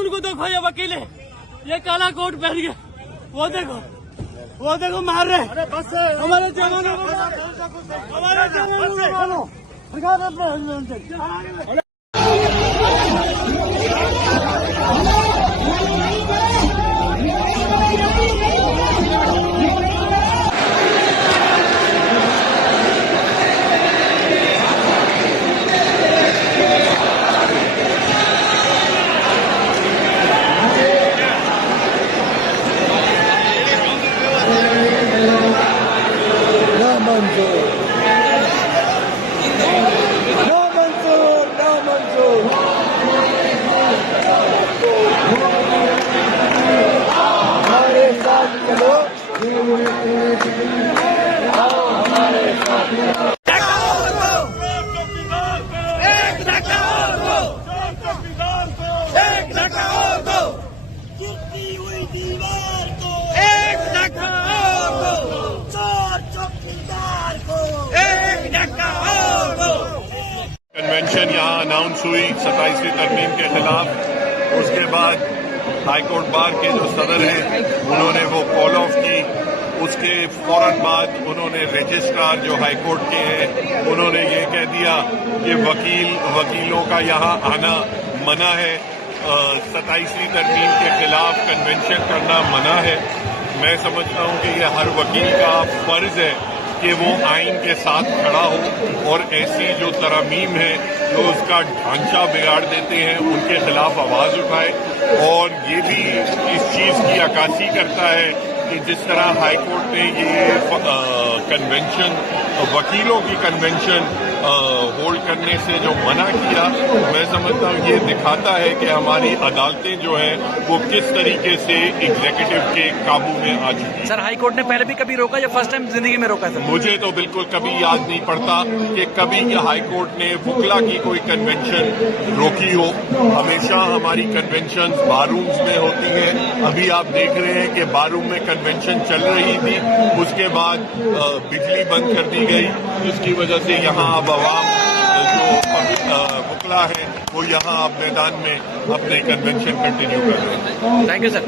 कानून को देखो, ये वकील है, ये काला कोट पहन के, वो देखो मार रहे हमारे जवानों को, हमारे जवानों को। कन्वेंशन यहाँ अनाउंस हुई 27वीं तरमीम के खिलाफ। उसके बाद हाईकोर्ट बार के जो सदर हैं उन्होंने वो कॉल ऑफ की। उसके फौरन बाद उन्होंने रजिस्ट्रार जो हाईकोर्ट के हैं उन्होंने ये कह दिया कि वकीलों का यहाँ आना मना है। 27वीं तरमीम के खिलाफ कन्वेंशन करना मना है। मैं समझता हूँ कि ये हर वकील का फर्ज है कि वो आइन के साथ खड़ा हो और ऐसी जो तरमीम है जो उसका ढांचा बिगाड़ देते हैं उनके खिलाफ आवाज उठाए। और ये भी इस चीज की अक्कासी करता है कि जिस तरह हाईकोर्ट ने ये कन्वेंशन, वकीलों की कन्वेंशन होल्ड करने से जो मना किया, मैं समझता हूँ ये दिखाता है कि हमारी अदालतें जो हैं वो किस तरीके से एग्जीक्यूटिव के काबू में आ चुकी है। सर, हाईकोर्ट ने पहले भी कभी रोका या फर्स्ट टाइम जिंदगी में रोका सर? मुझे तो बिल्कुल कभी याद नहीं पड़ता कि कभी हाईकोर्ट ने वुकला की कोई कन्वेंशन रोकी हो। हमेशा हमारी कन्वेंशन बारूम्स में होती है। अभी आप देख रहे हैं कि बारूम में कन्वेंशन चल रही थी, उसके बाद बिजली बंद कर दी गई, जिसकी वजह से यहाँ अब आवाम जो वुकला है वो यहाँ अब मैदान में अपने कन्वेंशन कंटिन्यू कर रहे हैं। Thank you sir.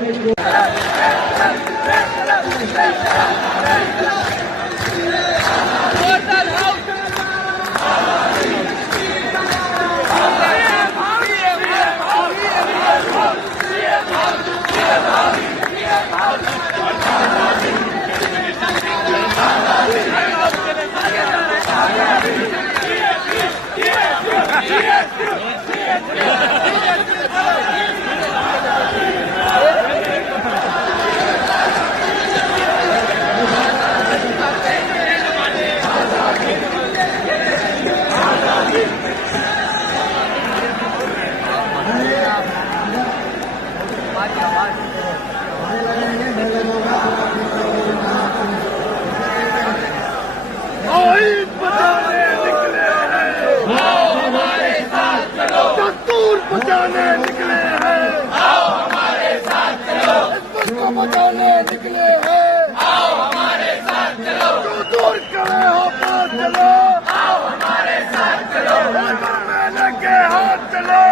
बचाने निकले हैं, आओ हमारे साथ चलो। इसको बचाने निकले हैं, आओ हमारे साथ चलो। जो दूर करे हो पास चलो, आओ हमारे साथ चलो। हाथों में लेके हाथ चलो,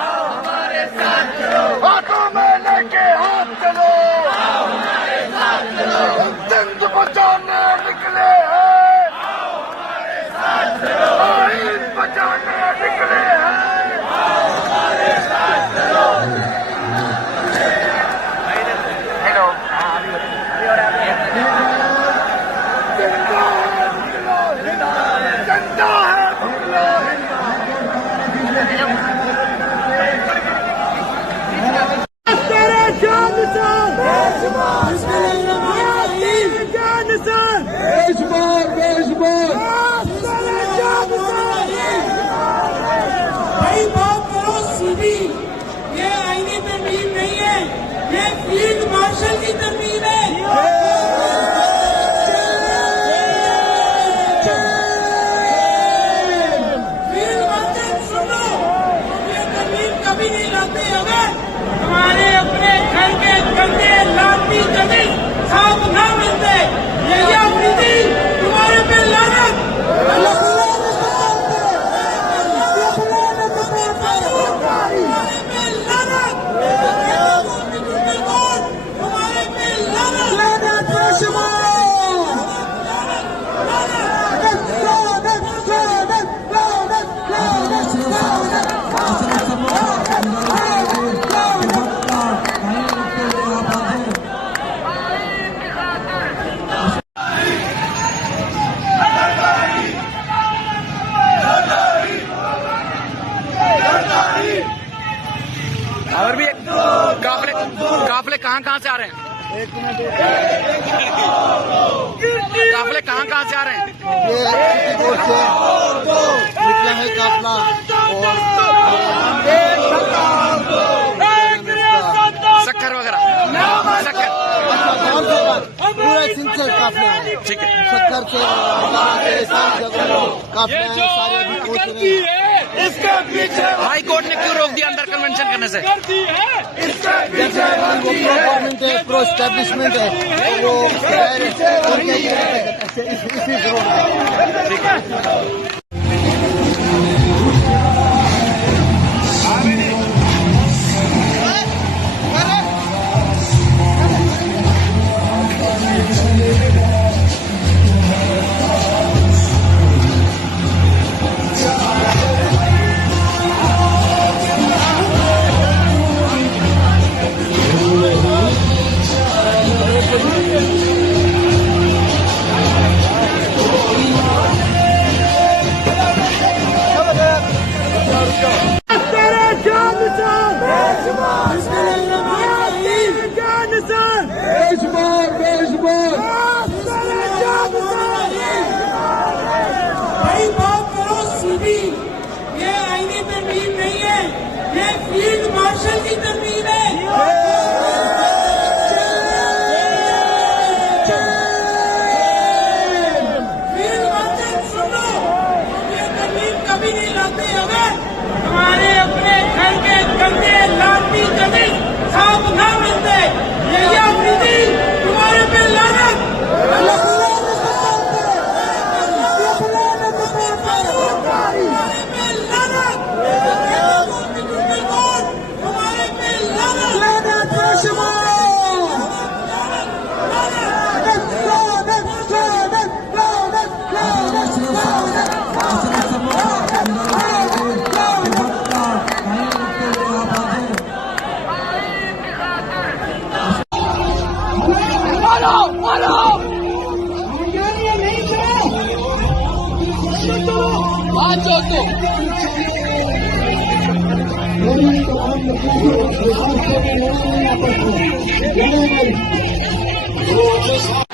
आओ हमारे साथ चलो। हाथों में लेके हाथ चलो, आओ हमारे साथ चलो। जिंद बचाने निकले हैं, आओ हमारे साथ चलो। आइन बचाने निकले हैं, फील्ड मार्शल की तरमीम है। फील्ड मार्शल सुनो, ये तरमीम कभी नहीं लाते। अगर तुम्हारे अपने घर के गंदे लाठी जमीन साफ न मिलते, यही अपनी दी तुम्हारे पे लानत। तुम्हारे पे लानत। और भी काफले कहाँ से आ रहे हैं? काफले कहाँ से आ रहे हैं? ये सिटी कोर्ट से निकला है काफला और शक्कर वगैरह शक्कर पूरा सिंचर काफले हैं। ठीक है। शक्कर से सारी जगह काफले हैं, सारे अभी पहुंच रहे हैं। इसके पीछे हाई कोर्ट ने क्यों रोक दिया अंदर कन्वेंशन करने से? करती है इसके जैसे वो प्रो गवर्नमेंट है, प्रो एस्टेब्लिशमेंट है, वो इसी जरूर भाई बात करो सीधी, ये आईनी तरमीम नहीं है, ये फील्ड मार्शल की तरमीम है। फील्ड मार्शल सुनो, ये तरमीम कभी नहीं लाते अगर हमारे अपने घर के गंदे लाठी जमीन साफ ना मिलते। ये आफरीदी तुम्हारे पे लानत। तो